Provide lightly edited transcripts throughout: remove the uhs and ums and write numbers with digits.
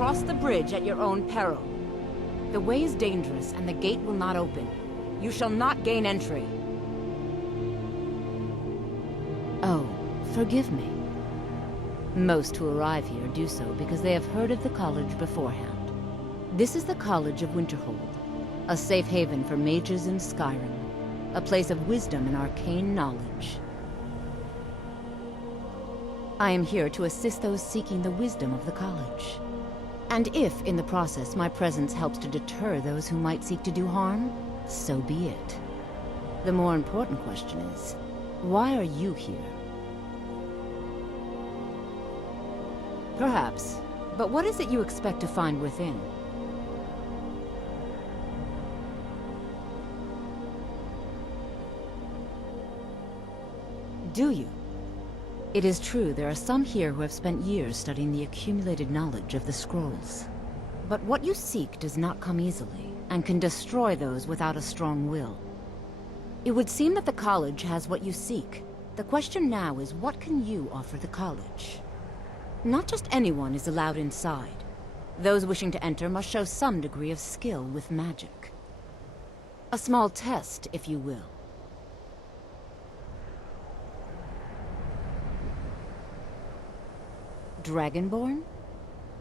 cross the bridge at your own peril. The way is dangerous, and the gate will not open. You shall not gain entry. Oh, forgive me. Most who arrive here do so because they have heard of the college beforehand. This is the College of Winterhold, a safe haven for mages in Skyrim, a place of wisdom and arcane knowledge. I am here to assist those seeking the wisdom of the college. And if, in the process, my presence helps to deter those who might seek to do harm, so be it. The more important question is, why are you here? Perhaps, but what is it you expect to find within? Do you? It is true there are some here who have spent years studying the accumulated knowledge of the scrolls. But what you seek does not come easily, and can destroy those without a strong will. It would seem that the college has what you seek. The question now is, what can you offer the college? Not just anyone is allowed inside. Those wishing to enter must show some degree of skill with magic. A small test, if you will. Dragonborn?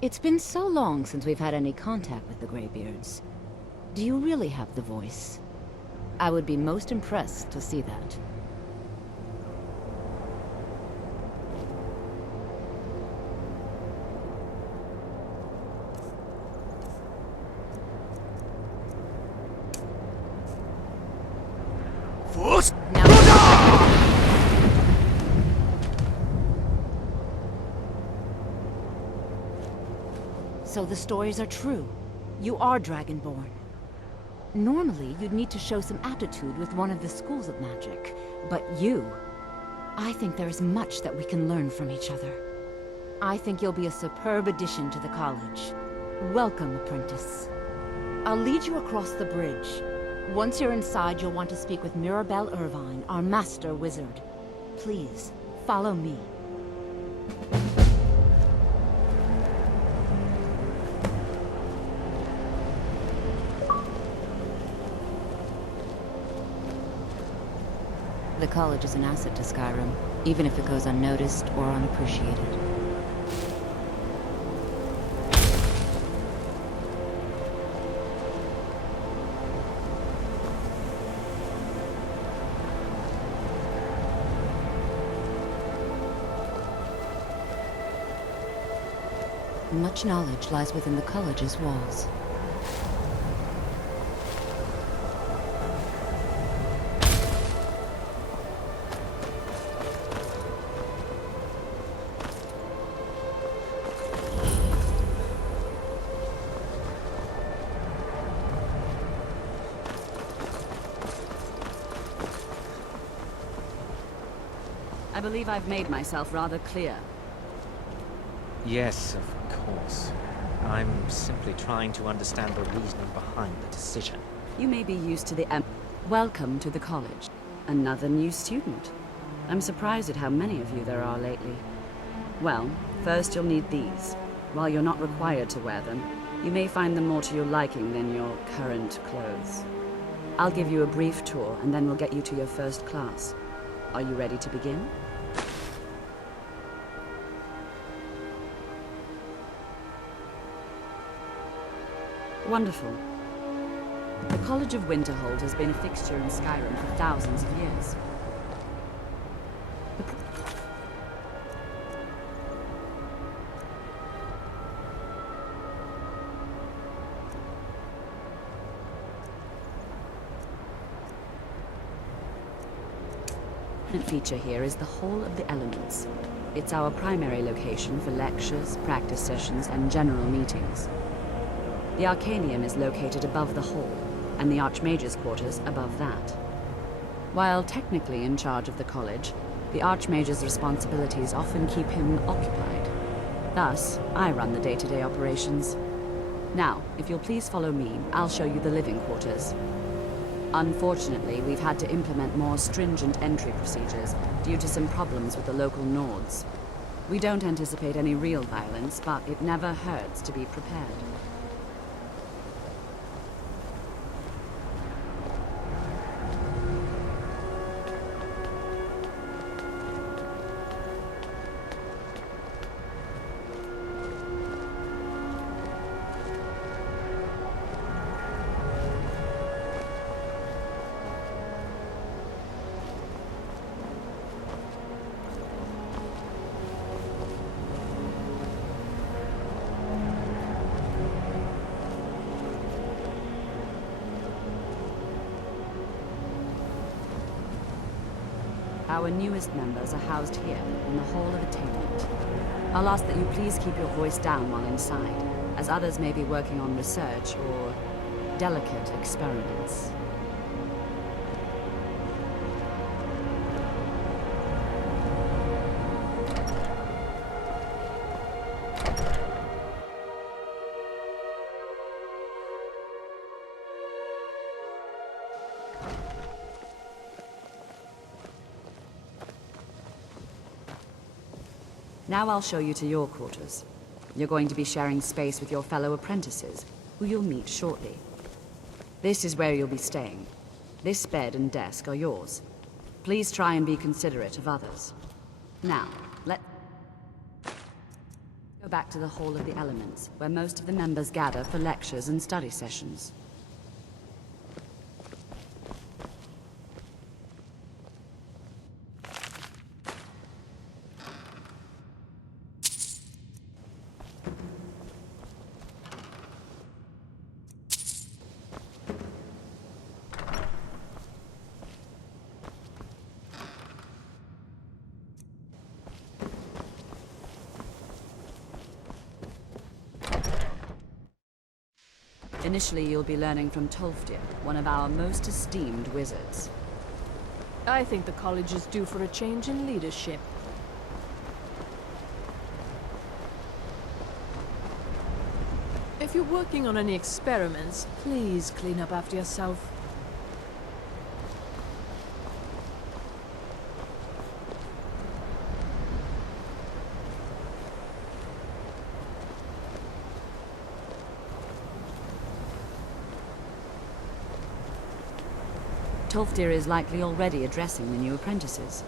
It's been so long since we've had any contact with the Greybeards. Do you really have the voice? I would be most impressed to see that. So the stories are true. You are Dragonborn. Normally, you'd need to show some aptitude with one of the schools of magic. But you... I think there is much that we can learn from each other. I think you'll be a superb addition to the college. Welcome, apprentice. I'll lead you across the bridge. Once you're inside, you'll want to speak with Mirabelle Irvine, our master wizard. Please, follow me. The college is an asset to Skyrim, even if it goes unnoticed or unappreciated. Much knowledge lies within the college's walls. I believe I've made myself rather clear. Yes, of course. I'm simply trying to understand the reasoning behind the decision. You may be used to the Welcome to the college. Another new student. I'm surprised at how many of you there are lately. Well, first you'll need these. While you're not required to wear them, you may find them more to your liking than your current clothes. I'll give you a brief tour, and then we'll get you to your first class. Are you ready to begin? Wonderful. The College of Winterhold has been a fixture in Skyrim for thousands of years. The feature here is the Hall of the Elements. It's our primary location for lectures, practice sessions, and general meetings. The Arcanium is located above the hall, and the Archmage's quarters above that. While technically in charge of the college, the Archmage's responsibilities often keep him occupied. Thus, I run the day-to-day operations. Now, if you'll please follow me, I'll show you the living quarters. Unfortunately, we've had to implement more stringent entry procedures due to some problems with the local Nords. We don't anticipate any real violence, but it never hurts to be prepared. Our newest members are housed here, in the Hall of Attainment. I'll ask that you please keep your voice down while inside, as others may be working on research or delicate experiments. Now I'll show you to your quarters. You're going to be sharing space with your fellow apprentices, who you'll meet shortly. This is where you'll be staying. This bed and desk are yours. Please try and be considerate of others. Now, let's go back to the Hall of the Elements, where most of the members gather for lectures and study sessions. Initially, you'll be learning from Tolfdir, one of our most esteemed wizards. I think the college is due for a change in leadership. If you're working on any experiments, please clean up after yourself. Tolfdir is likely already addressing the new apprentices.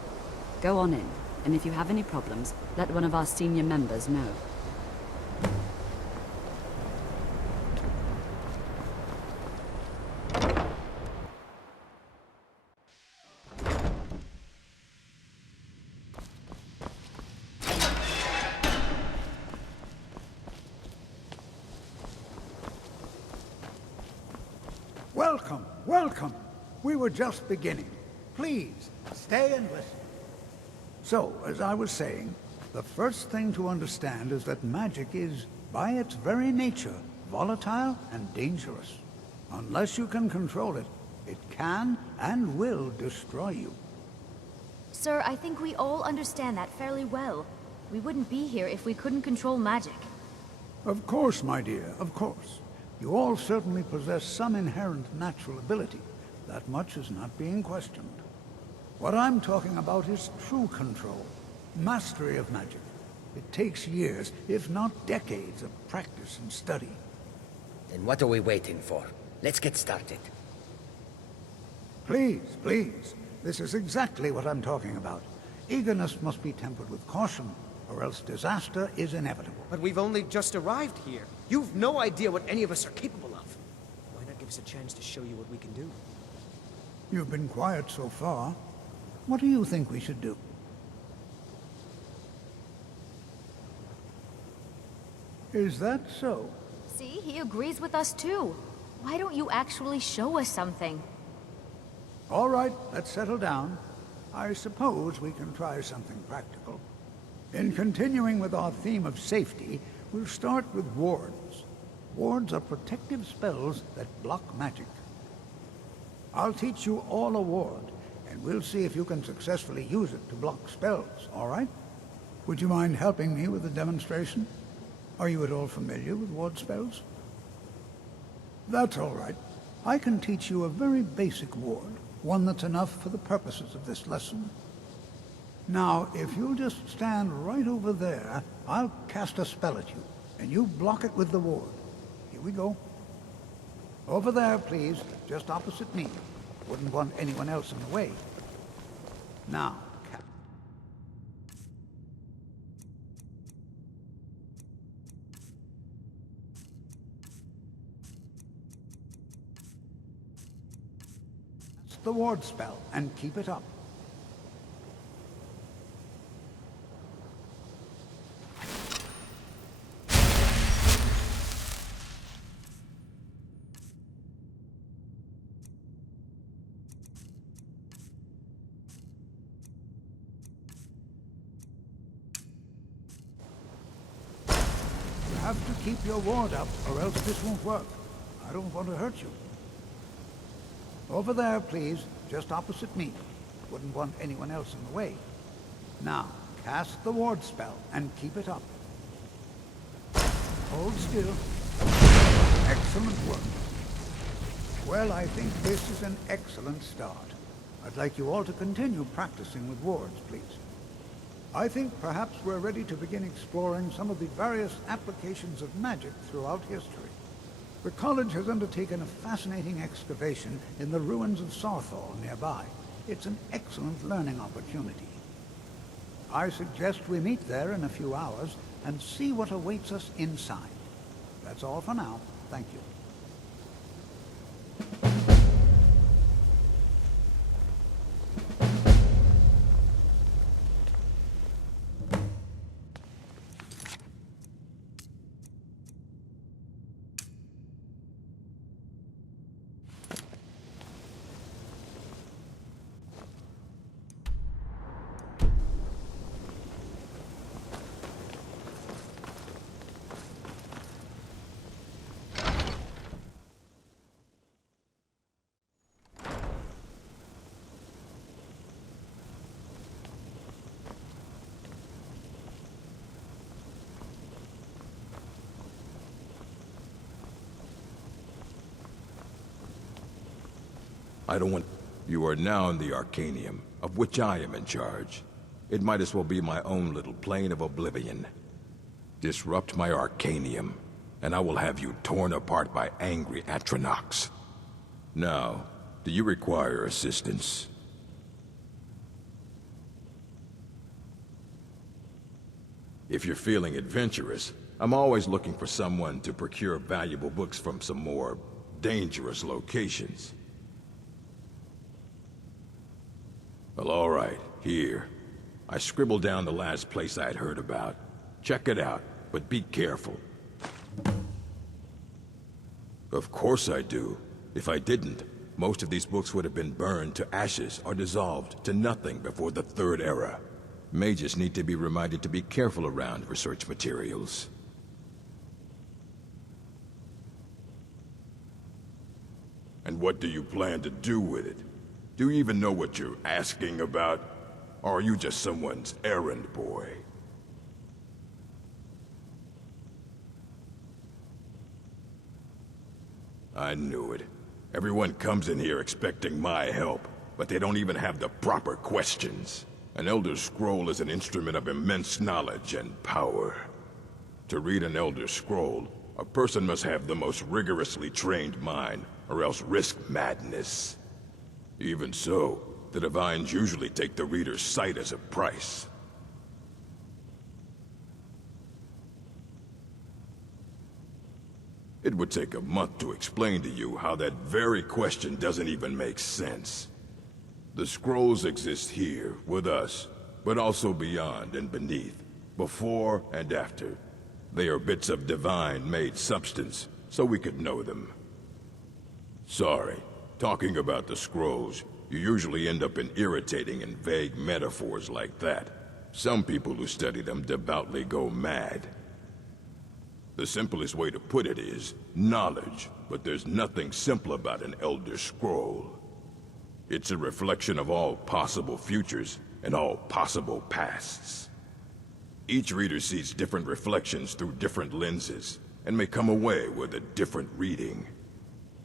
Go on in, and if you have any problems, let one of our senior members know. Welcome, welcome. We were just beginning. Please, stay and listen. So, as I was saying, the first thing to understand is that magic is, by its very nature, volatile and dangerous. Unless you can control it, it can and will destroy you. Sir, I think we all understand that fairly well. We wouldn't be here if we couldn't control magic. Of course, my dear, of course. You all certainly possess some inherent natural ability. That much is not being questioned. What I'm talking about is true control, mastery of magic. It takes years, if not decades, of practice and study. Then what are we waiting for? Let's get started. Please, please. This is exactly what I'm talking about. Eagerness must be tempered with caution, or else disaster is inevitable. But we've only just arrived here. You've no idea what any of us are capable of. Why not give us a chance to show you what we can do? You've been quiet so far. What do you think we should do? Is that so? See, he agrees with us too. Why don't you actually show us something? All right, let's settle down. I suppose we can try something practical. In continuing with our theme of safety, we'll start with wards. Wards are protective spells that block magic. I'll teach you all a ward, and we'll see if you can successfully use it to block spells, all right? Would you mind helping me with the demonstration? Are you at all familiar with ward spells? That's all right. I can teach you a very basic ward, one that's enough for the purposes of this lesson. Now, if you'll just stand right over there, I'll cast a spell at you, and you block it with the ward. Here we go. Over there, please, just opposite me. Wouldn't want anyone else in the way. Now, cast the ward spell, and keep it up. You have to keep your ward up, or else this won't work. I don't want to hurt you. Over there, please, just opposite me. Wouldn't want anyone else in the way. Now, cast the ward spell, and keep it up. Hold still. Excellent work. Well, I think this is an excellent start. I'd like you all to continue practicing with wards, please. I think perhaps we're ready to begin exploring some of the various applications of magic throughout history. The college has undertaken a fascinating excavation in the ruins of Sarthal nearby. It's an excellent learning opportunity. I suggest we meet there in a few hours and see what awaits us inside. That's all for now. Thank you. I don't want... You are now in the Arcanium, of which I am in charge. It might as well be my own little plane of oblivion. Disrupt my Arcanium, and I will have you torn apart by angry Atronachs. Now, do you require assistance? If you're feeling adventurous, I'm always looking for someone to procure valuable books from some more dangerous locations. Well, all right, here. I scribbled down the last place I'd heard about. Check it out, but be careful. Of course I do. If I didn't, most of these books would have been burned to ashes or dissolved to nothing before the Third Era. Mages need to be reminded to be careful around research materials. And what do you plan to do with it? Do you even know what you're asking about? Or are you just someone's errand boy? I knew it. Everyone comes in here expecting my help, but they don't even have the proper questions. An Elder Scroll is an instrument of immense knowledge and power. To read an Elder Scroll, a person must have the most rigorously trained mind, or else risk madness. Even so, the Divines usually take the reader's sight as a price. It would take a month to explain to you how that very question doesn't even make sense. The scrolls exist here, with us, but also beyond and beneath, before and after. They are bits of divine-made substance, so we could know them. Sorry, talking about the scrolls, you usually end up in irritating and vague metaphors like that. Some people who study them devoutly go mad. The simplest way to put it is knowledge, but there's nothing simple about an Elder Scroll. It's a reflection of all possible futures and all possible pasts. Each reader sees different reflections through different lenses, and may come away with a different reading.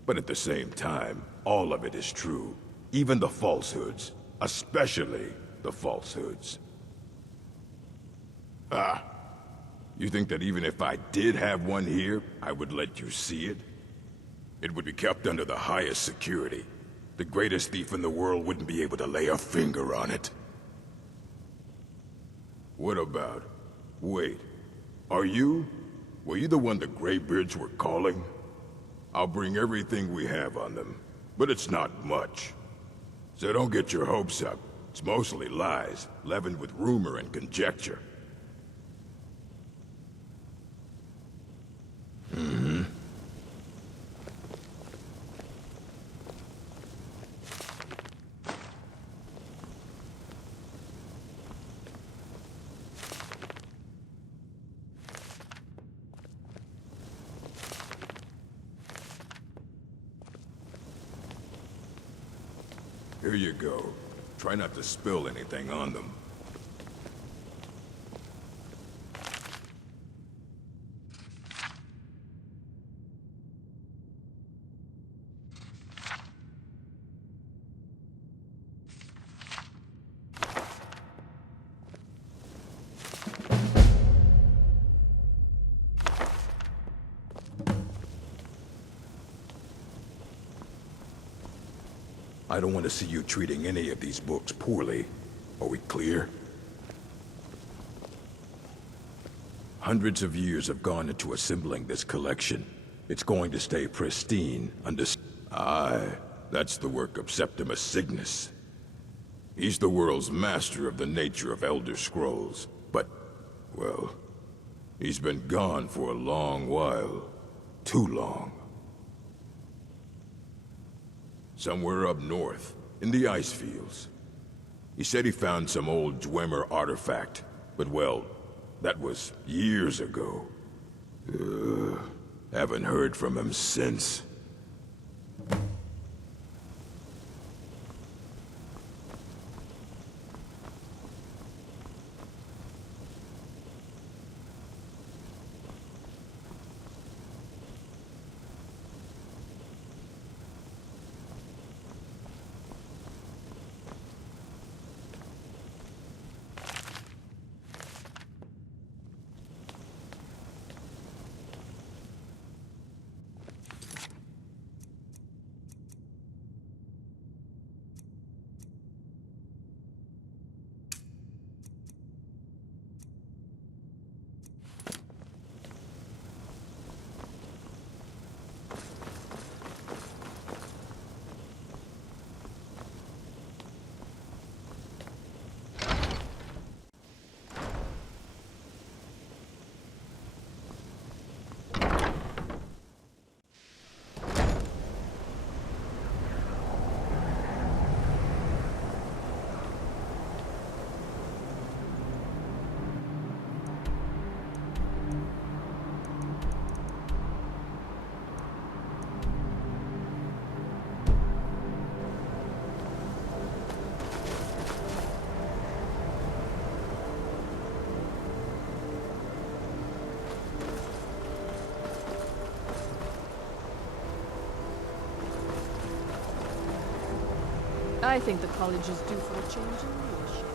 But at the same time, all of it is true. Even the falsehoods, especially the falsehoods. Ah. You think that even if I did have one here, I would let you see it? It would be kept under the highest security. The greatest thief in the world wouldn't be able to lay a finger on it. What about... Wait. Were you the one the Greybeards were calling? I'll bring everything we have on them, but it's not much. So don't get your hopes up. It's mostly lies, leavened with rumor and conjecture. Mm-hmm. Here you go. Try not to spill anything on them. I don't want to see you treating any of these books poorly. Are we clear? Hundreds of years have gone into assembling this collection. It's going to stay pristine, Aye, that's the work of Septimus Cygnus. He's the world's master of the nature of Elder Scrolls. But, well, he's been gone for a long while. Too long. Somewhere up north, in the ice fields. He said he found some old Dwemer artifact, but well, that was years ago. Haven't heard from him since. I think the college is due for a change in leadership.